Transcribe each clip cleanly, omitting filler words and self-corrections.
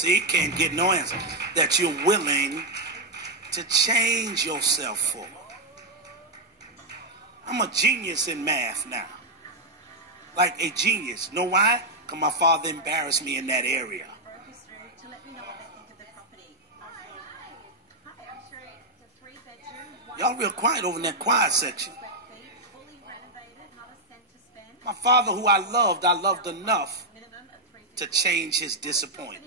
See, can't get no answer. That you're willing to change yourself for. I'm a genius in math now. Like a genius. Know why? Because my father embarrassed me in that area. Y'all real quiet over in that quiet section. My father, who I loved enough to change his disappointment.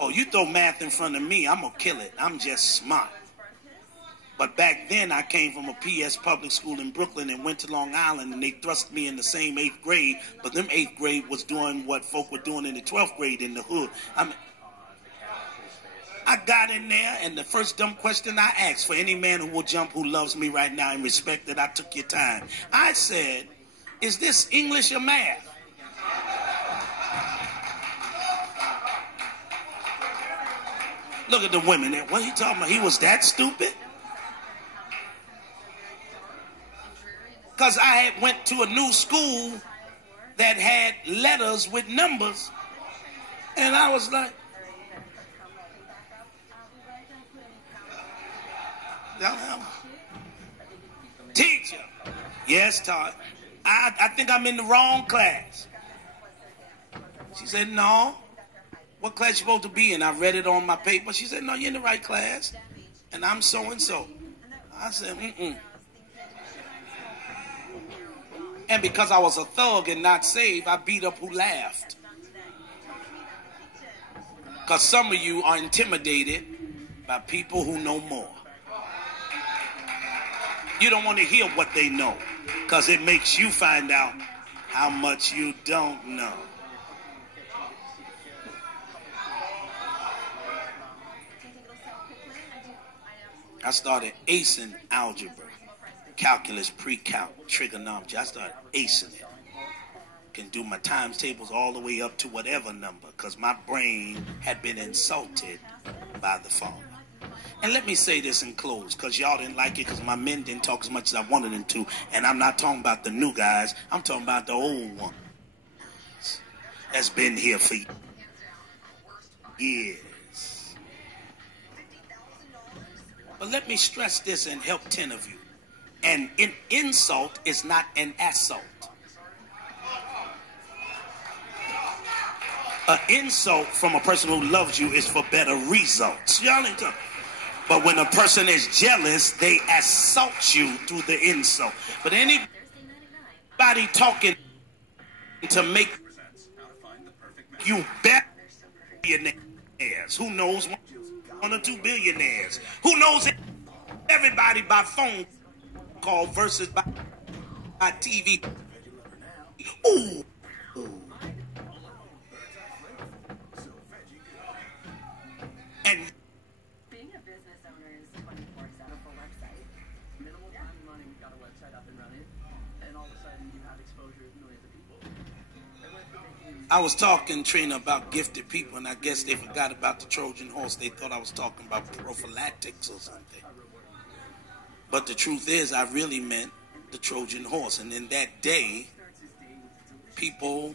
Oh, you throw math in front of me, I'm going to kill it. I'm just smart. But back then, I came from a PS public school in Brooklyn and went to Long Island, and they thrust me in the same 8th grade, but them 8th grade was doing what folk were doing in the 12th grade in the hood. I got in there, and the first dumb question I asked for any man who will jump who loves me right now and respect that I took your time, I said, is this English or math? Look at the women there. What are you talking about? He was that stupid? Because I had went to a new school that had letters with numbers, and I was like, teacher. Yes, Todd. I think I'm in the wrong class. She said, no. What class you supposed to be in? I read it on my paper. She said, no, you're in the right class. And I'm so-and-so. I said, And because I was a thug and not saved, I beat up who laughed. Because some of you are intimidated by people who know more. You don't want to hear what they know, because it makes you find out how much you don't know. I started acing algebra, calculus, pre-calc, trigonometry. I started acing it. Can do my times tables all the way up to whatever number, because my brain had been insulted by the Father. And let me say this in close, because y'all didn't like it, because my men didn't talk as much as I wanted them to. And I'm not talking about the new guys. I'm talking about the old ones that's been here for years. But let me stress this and help 10 of you. An insult is not an assault. An insult from a person who loves you is for better results. Y'all ain't talking. But when a person is jealous, they assault you through the insult. But anybody talking to make you billionaires, who knows 1 or 2 billionaires, who knows everybody by phone call versus by TV. Ooh. And being a business owner is 24/7 for website. Minimal time and money, we've got a website up and running, and all of a sudden you have exposure to millions of people. I was talking, Trina, about gifted people, and I guess they forgot about the Trojan horse. They thought I was talking about prophylactics or something. But the truth is, I really meant the Trojan horse. And in that day, people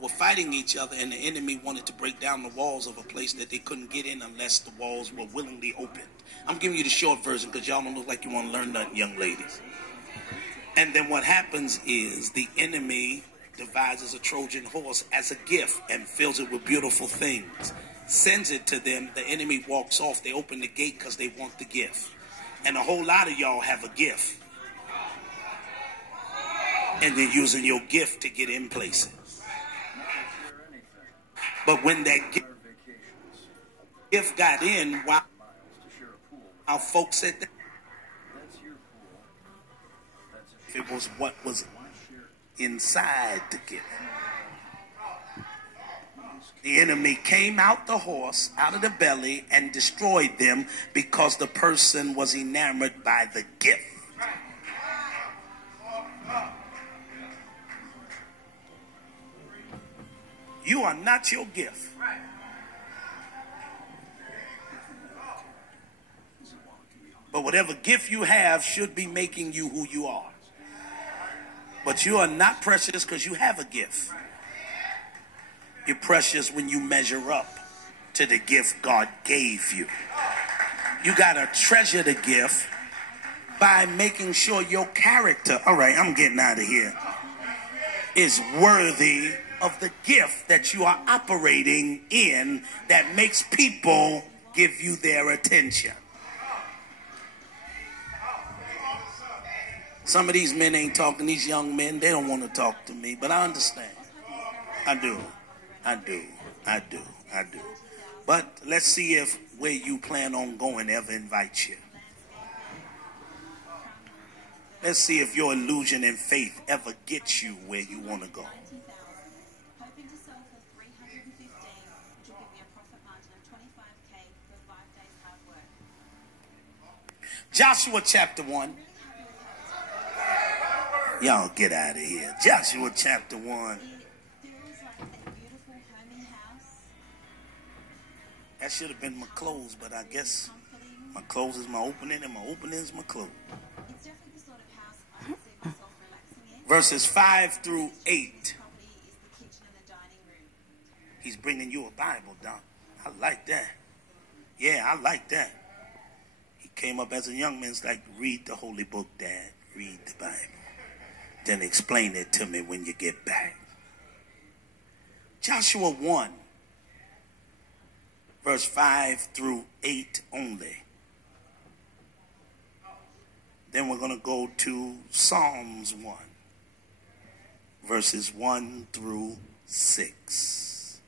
were fighting each other, and the enemy wanted to break down the walls of a place that they couldn't get in unless the walls were willingly opened. I'm giving you the short version because y'all don't look like you want to learn nothing, young ladies. And then what happens is the enemy devises a Trojan horse as a gift and fills it with beautiful things, sends it to them. The enemy walks off. They open the gate because they want the gift. And a whole lot of y'all have a gift, and they're using your gift to get in places. But when that gift got in, while folks said that, it was what was inside the gift. The enemy came out the horse, out of the belly, and destroyed them because the person was enamored by the gift. You are not your gift. But whatever gift you have should be making you who you are. But you are not precious because you have a gift. You're precious when you measure up to the gift God gave you. You got to treasure the gift by making sure your character, all right, I'm getting out of here, is worthy of the gift that you are operating in that makes people give you their attention. Some of these men ain't talking, these young men, they don't want to talk to me, but I understand. I do. But let's see if where you plan on going ever invites you. Let's see if your illusion and faith ever gets you where you want to go. Hoping to sell for 315, which will give me a profit margin of 25K for 5 days hard work. Joshua chapter 1. Y'all get out of here. Joshua chapter 1. There is like a beautiful homey house. That should have been my close, but I guess my close is my opening and my opening is my close. It's definitely the sort of house I can see myself relaxing in. Verses 5 through 8. Property is the kitchen and the dining room. He's bringing you a Bible, Don. I like that. Yeah, I like that. He came up as a young man. It's like, read the holy book, Dad. Read the Bible. Then explain it to me when you get back. Joshua 1, verse 5 through 8 only. Then we're going to go to Psalms 1, verses 1 through 6.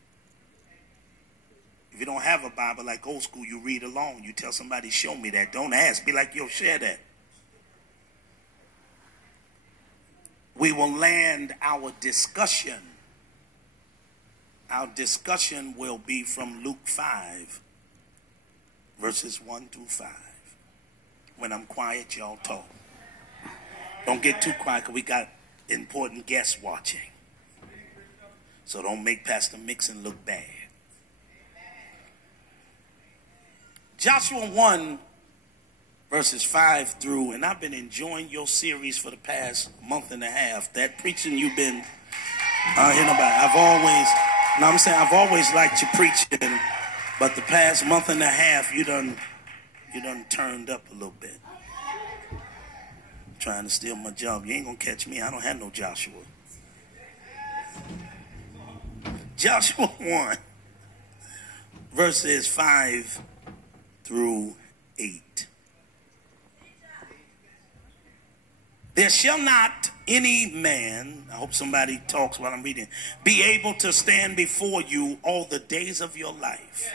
If you don't have a Bible like old school, you read along. You tell somebody, show me that. Don't ask. Be like, yo, share that. We will land our discussion. Our discussion will be from Luke 5, verses 1 through 5. When I'm quiet, y'all talk. Don't get too quiet because we got important guests watching. So don't make Pastor Mixon look bad. Joshua 1, verses 5 through, and I've been enjoying your series for the past month and a half. That preaching you've been hearing about. I've always liked your preaching, but the past month and a half, you done turned up a little bit. Trying to steal my job. You ain't gonna catch me. I don't have no Joshua. Joshua 1, verses 5 through 8. There shall not any man, I hope somebody talks while I'm reading, be able to stand before you all the days of your life.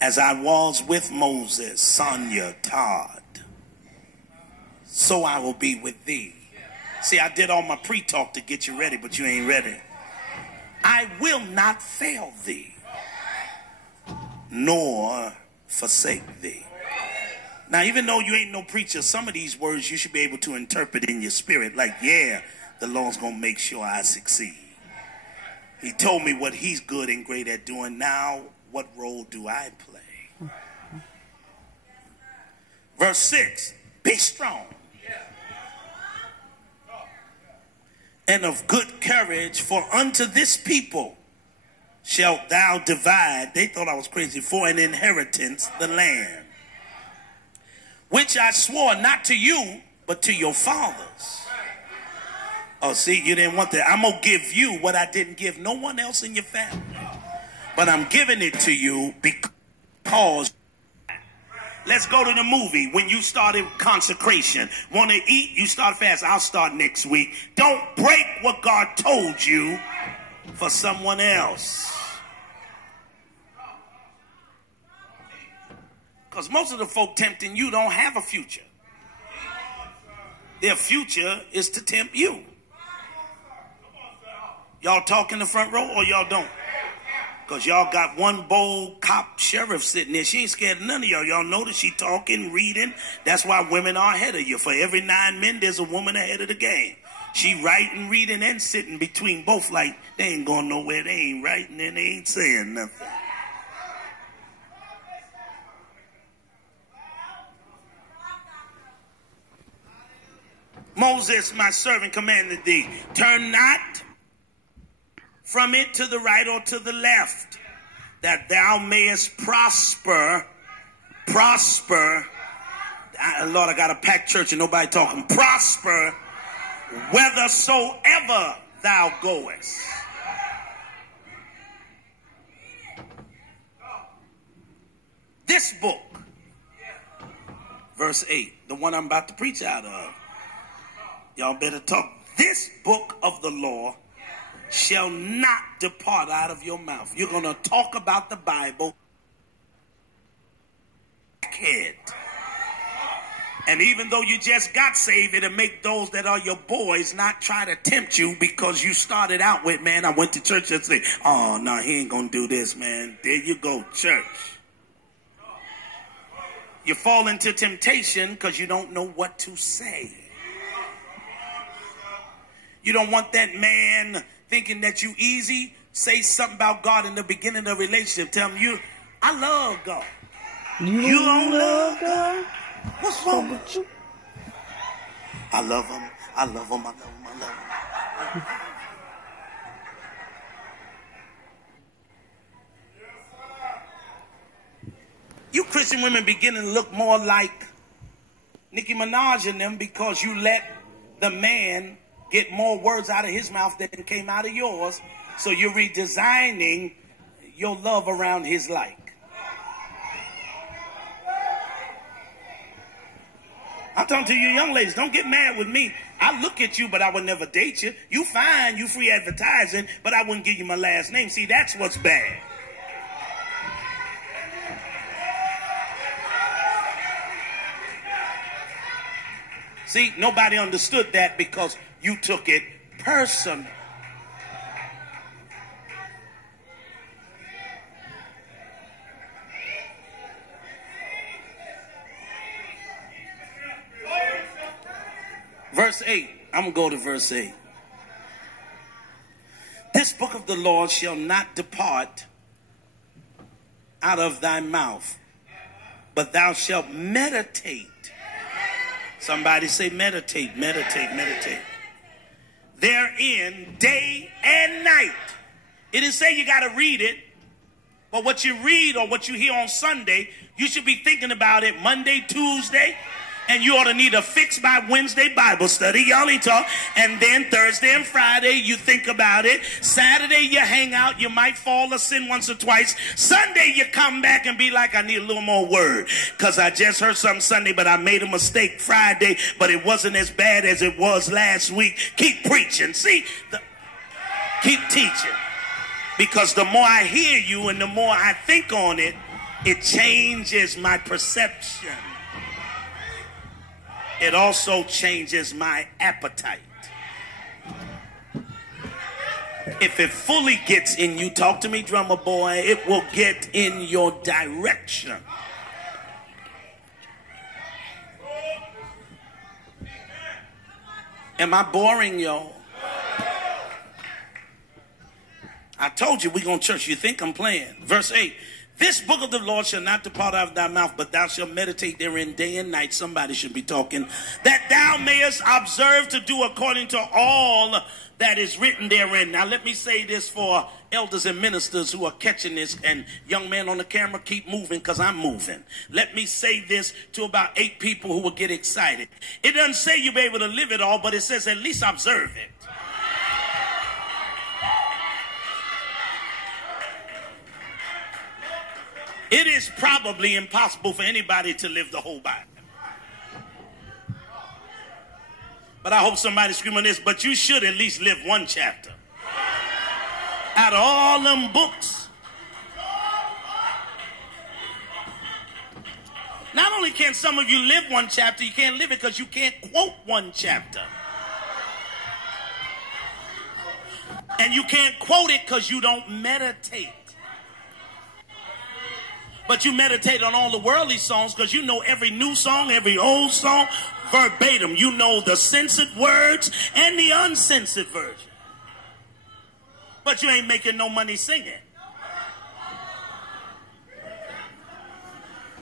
As I was with Moses, Sonia, Todd, so I will be with thee. See, I did all my pre-talk to get you ready, but you ain't ready. I will not fail thee, nor forsake thee. Now, even though you ain't no preacher, some of these words you should be able to interpret in your spirit. Like, yeah, the Lord's going to make sure I succeed. He told me what he's good and great at doing. Now, what role do I play? Verse 6, be strong and of good courage, for unto this people shalt thou divide, they thought I was crazy, for an inheritance the land, which I swore not to you, but to your fathers. Oh, see, you didn't want that. I'm going to give you what I didn't give no one else in your family. But I'm giving it to you because... Let's go to the movie. When you started consecration, want to eat, you start fast. I'll start next week. Don't break what God told you for someone else. Because most of the folk tempting you don't have a future. Their future is to tempt you. Y'all talk in the front row or y'all don't? Because y'all got one bold cop sheriff sitting there. She ain't scared of none of y'all. Y'all notice she talking, reading. That's why women are ahead of you. For every 9 men, there's a woman ahead of the game. She writing, reading, and sitting between both like they ain't going nowhere. They ain't writing and they ain't saying nothing. Moses, my servant, commanded thee, turn not from it to the right or to the left, that thou mayest prosper. Lord, I got a packed church and nobody talking. Prosper whithersoever thou goest. This book, verse 8, the one I'm about to preach out of. Y'all better talk. This book of the law shall not depart out of your mouth. You're going to talk about the Bible. Head. And even though you just got saved, it'll make those that are your boys not try to tempt you because you started out with, man, I went to church and say, oh, no, he ain't going to do this, man. There you go, church. You fall into temptation because you don't know what to say. You don't want that man thinking that you easy. Say something about God in the beginning of the relationship. Tell him, I love God. You don't love God? What's wrong with you? I love him. I love him. I love him. I love him. You Christian women beginning to look more like Nicki Minaj and them because you let the man get more words out of his mouth than came out of yours. So you're redesigning your love around his like. I'm talking to you young ladies, don't get mad with me. I look at you, but I would never date you. You fine, you free advertising, but I wouldn't give you my last name. See, that's what's bad. See, nobody understood that because you took it personal. Verse 8. I'm going to go to verse 8. This book of the law shall not depart out of thy mouth, but thou shalt meditate. Somebody say meditate, meditate, meditate. Therein day and night. It didn't say you got to read it, but what you read or what you hear on Sunday, you should be thinking about it Monday, Tuesday, and you ought to need a fix by Wednesday Bible study. Y'all ain't talk. And then Thursday and Friday, you think about it. Saturday, you hang out. You might fall or sin once or twice. Sunday, you come back and be like, I need a little more word. Because I just heard something Sunday, but I made a mistake Friday. But it wasn't as bad as it was last week. Keep preaching. See? Keep teaching. Because the more I hear you and the more I think on it, it changes my perception. It also changes my appetite. If it fully gets in you, talk to me, drummer boy, it will get in your direction. Am I boring, y'all? I told you we're going to church. You think I'm playing. Verse 8. This book of the Lord shall not depart out of thy mouth, but thou shalt meditate therein day and night. Somebody should be talking. That thou mayest observe to do according to all that is written therein. Now let me say this for elders and ministers who are catching this, and young man on the camera, keep moving because I'm moving. Let me say this to about 8 people who will get excited. It doesn't say you'll be able to live it all, but it says at least observe it. It is probably impossible for anybody to live the whole Bible. But I hope somebody's screaming this, but you should at least live one chapter. Out of all them books. Not only can some of you live one chapter, you can't live it because you can't quote one chapter. And you can't quote it because you don't meditate. But you meditate on all the worldly songs because you know every new song, every old song, verbatim. You know the censored words and the uncensored version. But you ain't making no money singing.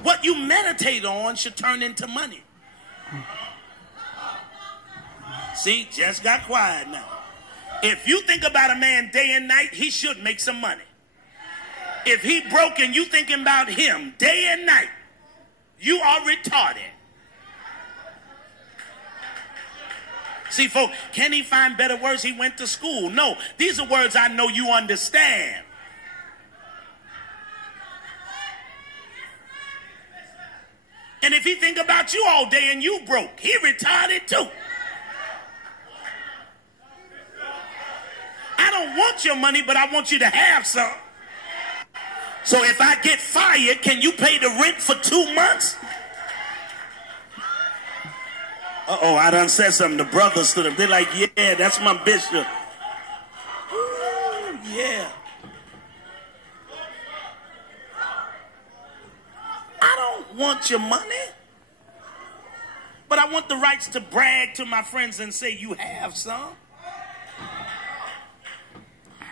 What you meditate on should turn into money. See, just got quiet now. If you think about a man day and night, he should make some money. If he broke and you thinking about him day and night, you are retarded. See, folks, can he find better words? He went to school. No, these are words I know you understand. And if he think about you all day and you broke, he retarded too. I don't want your money, but I want you to have some. So if I get fired, can you pay the rent for 2 months? Uh-oh, I done said something. The brothers stood up. They're like, yeah, that's my bishop. Ooh, yeah. I don't want your money, but I want the rights to brag to my friends and say you have some.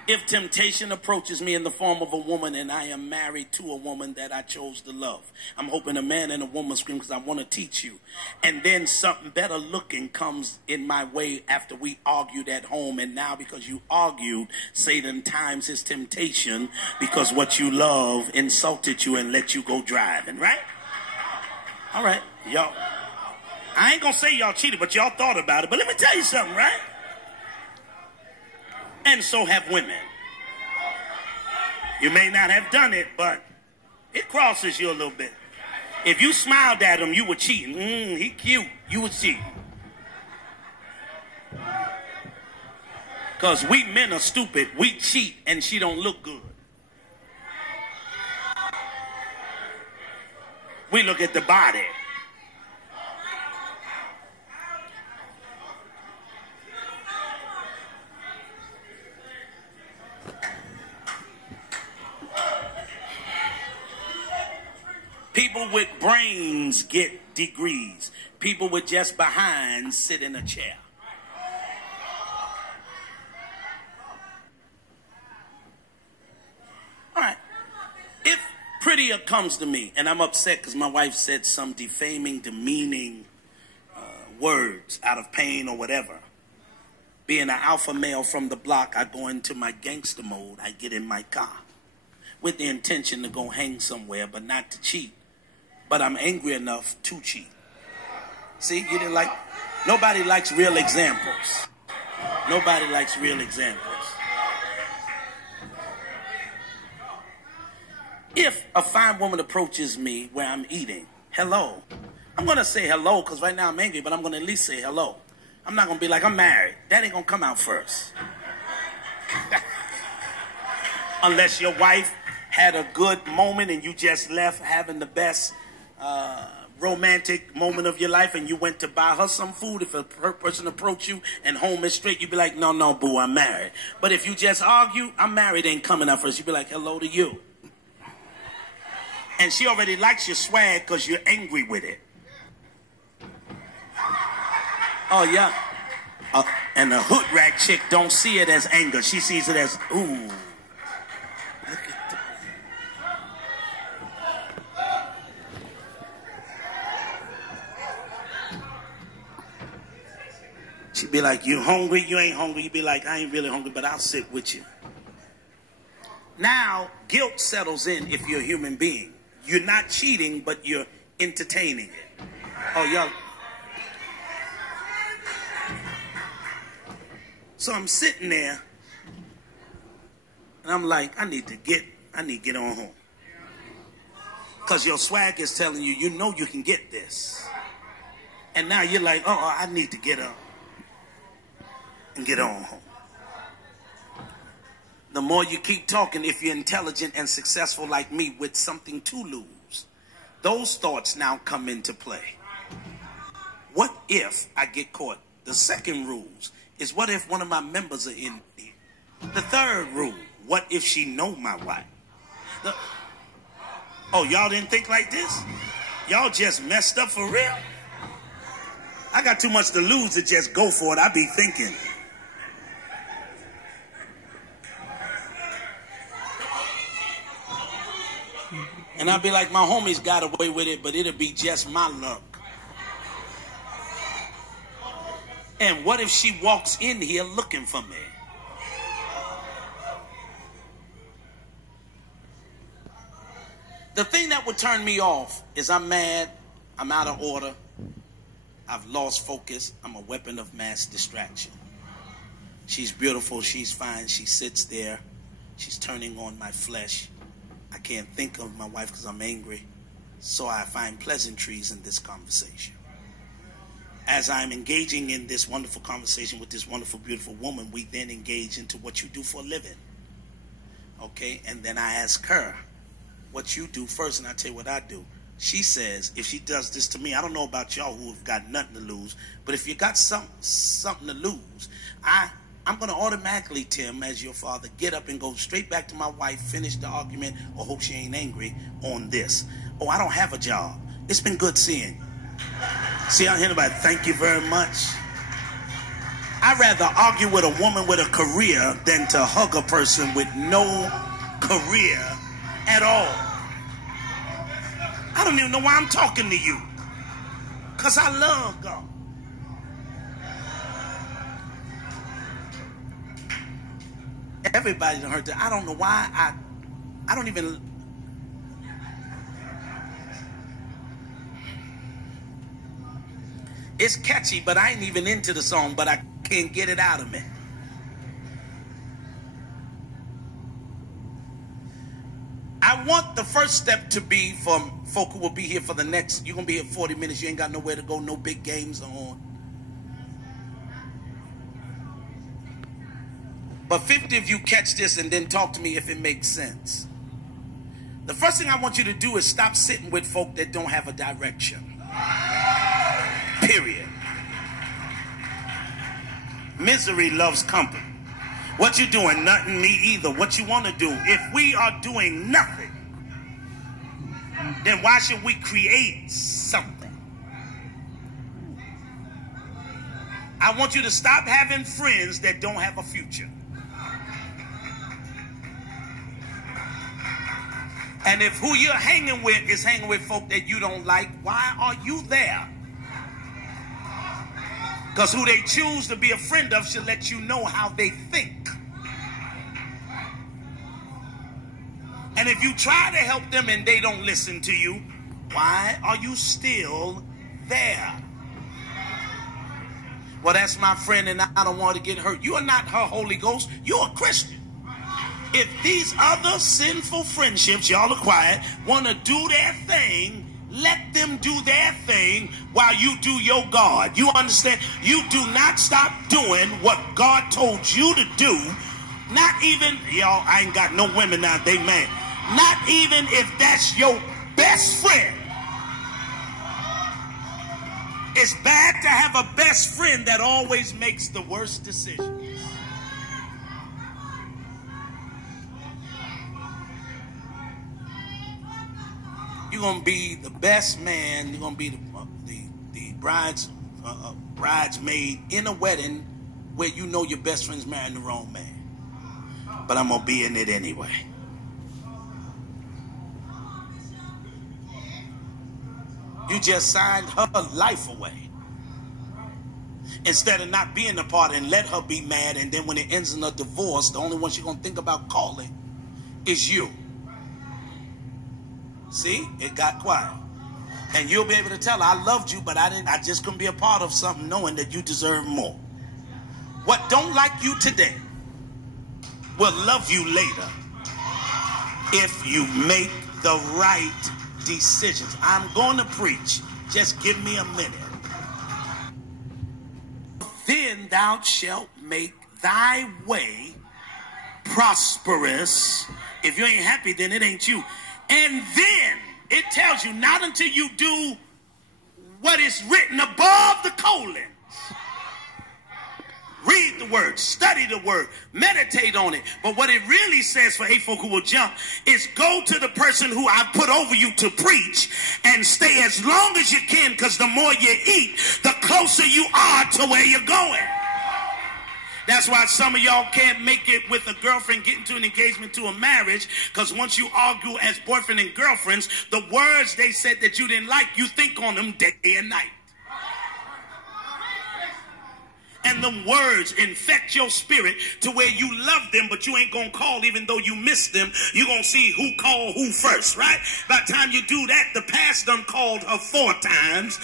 If temptation approaches me in the form of a woman and I am married to a woman that I chose to love, I'm hoping a man and a woman scream because I want to teach you. And then something better looking comes in my way after we argued at home. And now because you argued, Satan times his temptation because what you love insulted you and let you go driving, right? All right, y'all. I ain't going to say y'all cheated, but y'all thought about it. But let me tell you something, right? And so have women. You may not have done it, but it crosses you a little bit. If you smiled at him, you were cheating. He cute. You were cheating. Because we men are stupid. We cheat and she don't look good. We look at the body. People with brains get degrees. People with just behinds sit in a chair. All right. If Prettier comes to me and I'm upset because my wife said some defaming, demeaning words out of pain or whatever, being an alpha male from the block, I go into my gangster mode. I get in my car with the intention to go hang somewhere, but not to cheat. But I'm angry enough to cheat. See, you didn't like, nobody likes real examples. Nobody likes real examples. If a fine woman approaches me where I'm eating, hello. I'm going to say hello because right now I'm angry, but I'm going to at least say hello. I'm not going to be like, I'm married. That ain't going to come out first. Unless your wife had a good moment and you just left having the best romantic moment of your life and you went to buy her some food. If a person approached you and home is straight, you'd be like, no, no, boo, I'm married. But if you just argue, I'm married ain't coming out first. You'd be like, hello to you. And she already likes your swag because you're angry with it. Oh, yeah. And the hood rat chick don't see it as anger. She sees it as, ooh. She'd be like, you hungry? You ain't hungry. You'd be like, I ain't really hungry, but I'll sit with you. Now, guilt settles in if you're a human being. You're not cheating, but you're entertaining it. Oh, y'all. So I'm sitting there, and I'm like, I need to get on home. Because your swag is telling you, you know you can get this. And now you're like, oh, I need to get up and get on home. The more you keep talking, if you're intelligent and successful like me with something to lose, those thoughts now come into play. What if I get caught? The second rule is what if one of my members are in here? The third rule, what if she know my wife? Oh, y'all didn't think like this? Y'all just messed up for real? I got too much to lose to just go for it. I be thinking. And I'll be like, my homies got away with it, but it'll be just my luck. And what if she walks in here looking for me? The thing that would turn me off is I'm mad, I'm out of order, I've lost focus, I'm a weapon of mass distraction. She's beautiful, she's fine, she sits there, she's turning on my flesh. I can't think of my wife because I'm angry, so I find pleasantries in this conversation. As I'm engaging in this wonderful conversation with this wonderful, beautiful woman, we then engage into what you do for a living. Okay, and then I ask her what you do first, and I tell you what I do. She says, if she does this to me, I don't know about y'all who have got nothing to lose, but if you got something to lose, I'm going to automatically, Tim, as your father, get up and go straight back to my wife, finish the argument, or hope she ain't angry on this. Oh, I don't have a job. It's been good seeing you. See, I hear anybody, thank you very much. I'd rather argue with a woman with a career than to hug a person with no career at all. I don't even know why I'm talking to you. Because I love God. Everybody done heard that. I don't know why I don't even. It's catchy, but I ain't even into the song, but I can't get it out of me. I want the first step to be from folk who will be here for the next, you're going to be here 40 minutes, you ain't got nowhere to go, no big games on. But 50 of you catch this and then talk to me if it makes sense. The first thing I want you to do is stop sitting with folk that don't have a direction. Period. Misery loves company. What you doing? Nothing, me either. What you want to do? If we are doing nothing, then why should we create something? I want you to stop having friends that don't have a future. And if who you're hanging with is hanging with folk that you don't like, why are you there? Because who they choose to be a friend of should let you know how they think. And if you try to help them and they don't listen to you, why are you still there? Well, that's my friend and I don't want to get hurt. You are not her Holy Ghost. You're a Christian. If these other sinful friendships, y'all are quiet, want to do their thing, let them do their thing while you do your God. You understand? You do not stop doing what God told you to do. Not even, y'all, I ain't got no women now, they mad. Not even if that's your best friend. It's bad to have a best friend that always makes the worst decisions. You're going to be the best man. You're going to be the bridesmaid in a wedding where you know your best friend's marrying the wrong man. But I'm going to be in it anyway. You just signed her life away. Instead of not being a part and let her be mad, and then when it ends in a divorce, the only one she's going to think about calling is you. See, it got quiet. And you'll be able to tell her, I loved you, but I just couldn't be a part of something knowing that you deserve more. What don't like you today will love you later if you make the right decisions. I'm going to preach. Just give me a minute. Then thou shalt make thy way prosperous. If you ain't happy, then it ain't you. And then it tells you not until you do what is written above the colons. Read the word, study the word, meditate on it. But what it really says for folk who will jump is go to the person who I put over you to preach and stay as long as you can, because the more you eat, the closer you are to where you're going. That's why some of y'all can't make it with a girlfriend, get into an engagement to a marriage, because once you argue as boyfriend and girlfriends, the words they said that you didn't like, you think on them day and night. And the words infect your spirit to where you love them, but you ain't going to call even though you miss them. You're going to see who called who first, right? By the time you do that, the past done called her 4 times.